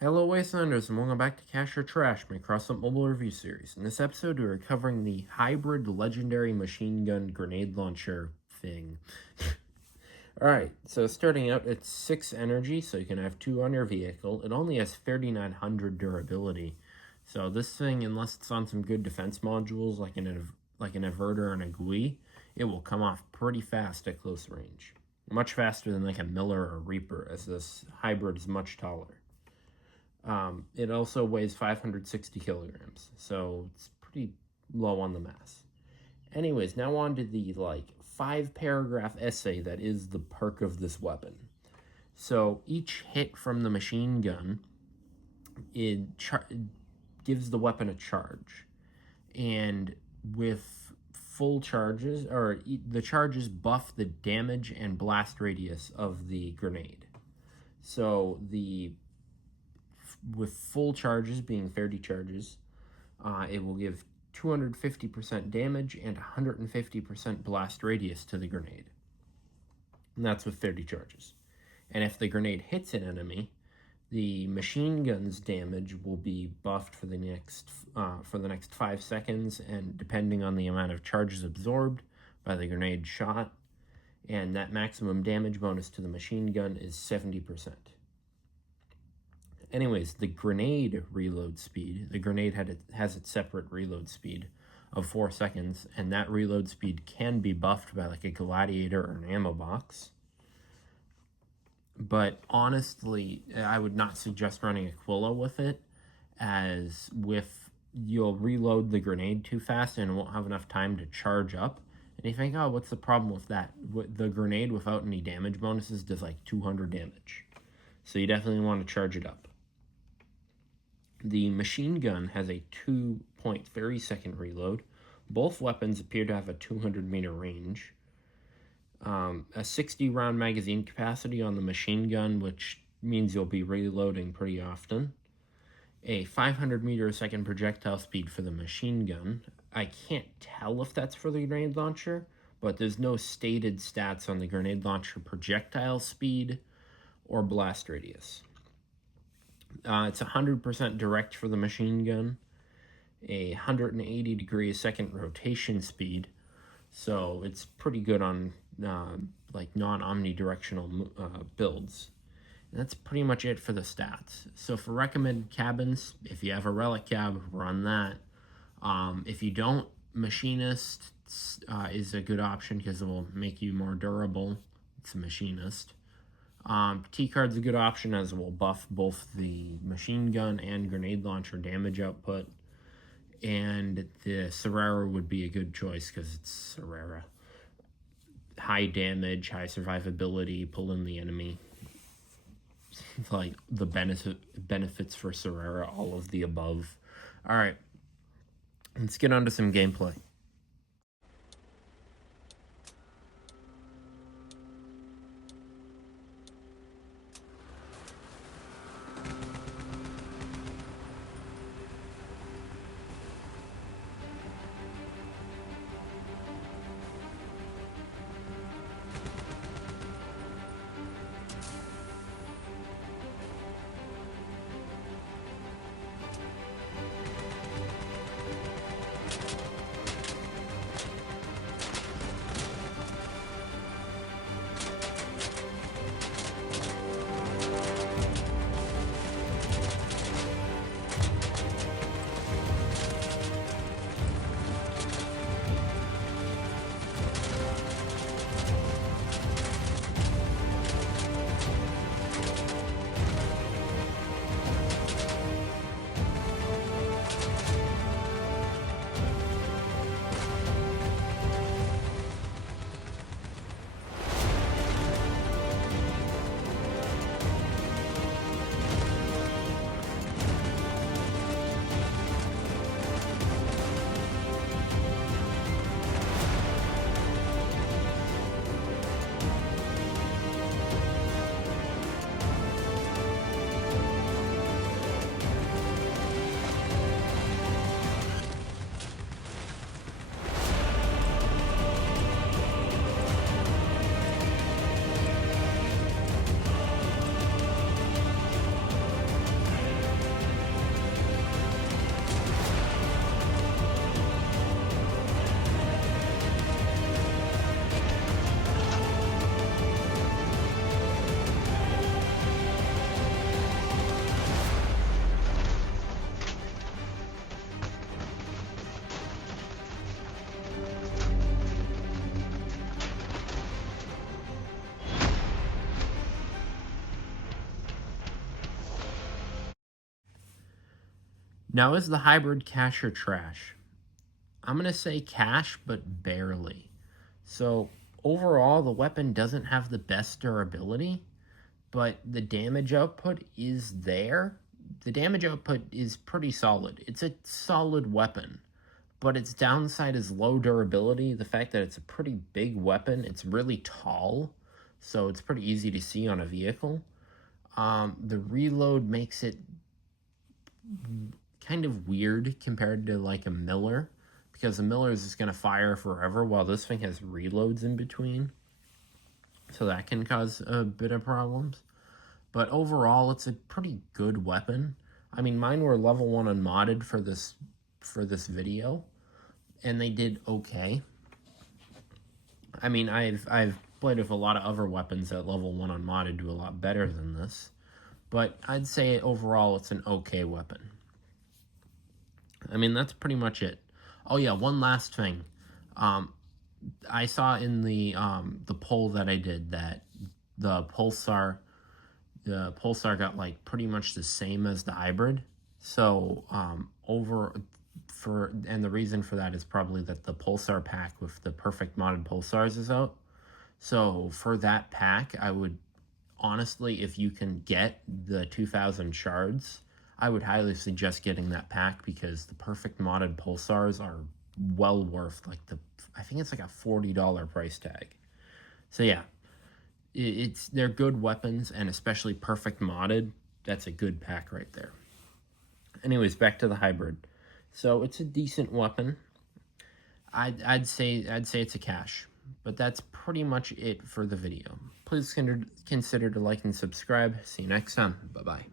Hello Wastelanders and welcome back to Cash or Trash, my Crossout mobile review series. In this episode we are covering the hybrid legendary machine gun grenade launcher thing. Alright, so starting out it's 6 energy, so you can have 2 on your vehicle. It only has 3900 durability. So this thing, unless it's on some good defense modules like an averter and a GUI, it will come off pretty fast at close range. Much faster than like a Miller or Reaper, as this hybrid is much taller. It also weighs 560 kilograms, so it's pretty low on the mass. Anyways, now on to the 5-paragraph essay that is the perk of this weapon. So each hit from the machine gun, it gives the weapon a charge, and with full charges, or the charges buff the damage and blast radius of the grenade. So with full charges being 30 charges, it will give 250% damage and 150% blast radius to the grenade. And that's with 30 charges. And if the grenade hits an enemy, the machine gun's damage will be buffed for the next 5 seconds, and depending on the amount of charges absorbed by the grenade shot, and that maximum damage bonus to the machine gun is 70%. Anyways, the grenade reload speed, the grenade has its separate reload speed of 4 seconds, and that reload speed can be buffed by like a gladiator or an ammo box. But honestly, I would not suggest running a Quilla with it, as you'll reload the grenade too fast and won't have enough time to charge up. And you think, oh, what's the problem with that? The grenade without any damage bonuses does like 200 damage. So you definitely want to charge it up. The machine gun has a 2.30-second reload. Both weapons appear to have a 200-meter range. A 60-round magazine capacity on the machine gun, which means you'll be reloading pretty often. A 500-meter-a-second projectile speed for the machine gun. I can't tell if that's for the grenade launcher, but there's no stated stats on the grenade launcher projectile speed or blast radius. It's 100% direct for the machine gun, a 180-degree-a-second rotation speed, so it's pretty good on non-omnidirectional builds. And that's pretty much it for the stats. So for recommended cabins, if you have a relic cab, run that. If you don't, machinist is a good option because it will make you more durable. It's a machinist. T-Card's a good option, as it will buff both the machine gun and grenade launcher damage output. And the Serrera would be a good choice because it's Serrera. High damage, high survivability, pull in the enemy. Like the benefits for Serrera, all of the above. Alright, let's get on to some gameplay. Now, is the hybrid cash or trash? I'm going to say cash, but barely. So, overall, the weapon doesn't have the best durability, but the damage output is there. The damage output is pretty solid. It's a solid weapon, but its downside is low durability. The fact that it's a pretty big weapon, it's really tall, so it's pretty easy to see on a vehicle. The reload makes it kind of weird compared to like a Miller, because a Miller is just going to fire forever while this thing has reloads in between. So that can cause a bit of problems. But overall, it's a pretty good weapon. I mean, mine were level 1 unmodded for this video, and they did okay. I mean, I've played with a lot of other weapons at level 1 unmodded do a lot better than this, but I'd say overall it's an okay weapon. I mean, that's pretty much it. Oh yeah, one last thing. I saw in the poll that I did that the Pulsar got like pretty much the same as the hybrid. So and the reason for that is probably that the Pulsar pack with the perfect modded Pulsars is out. So for that pack, I would honestly, if you can get the 2000 shards, I would highly suggest getting that pack, because the perfect modded Pulsars are well worth like I think it's like a $40 price tag. So yeah, they're good weapons, and especially perfect modded, that's a good pack right there. Anyways, back to the hybrid. So it's a decent weapon. I'd say it's a cash, but that's pretty much it for the video. Please consider to like and subscribe. See you next time. Bye bye.